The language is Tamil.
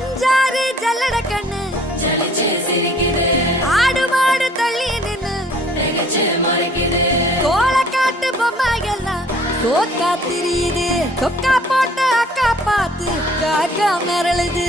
அஞ்சாறு ஜல்லட கண்ணு ஆடு மாடு தள்ளி நின்னு கோலக்காட்டு பொம்மை எல்லாம் தோக்கா திரியுது. தொக்கா போட்ட அக்கா பார்த்து காக்கா மிரளுது.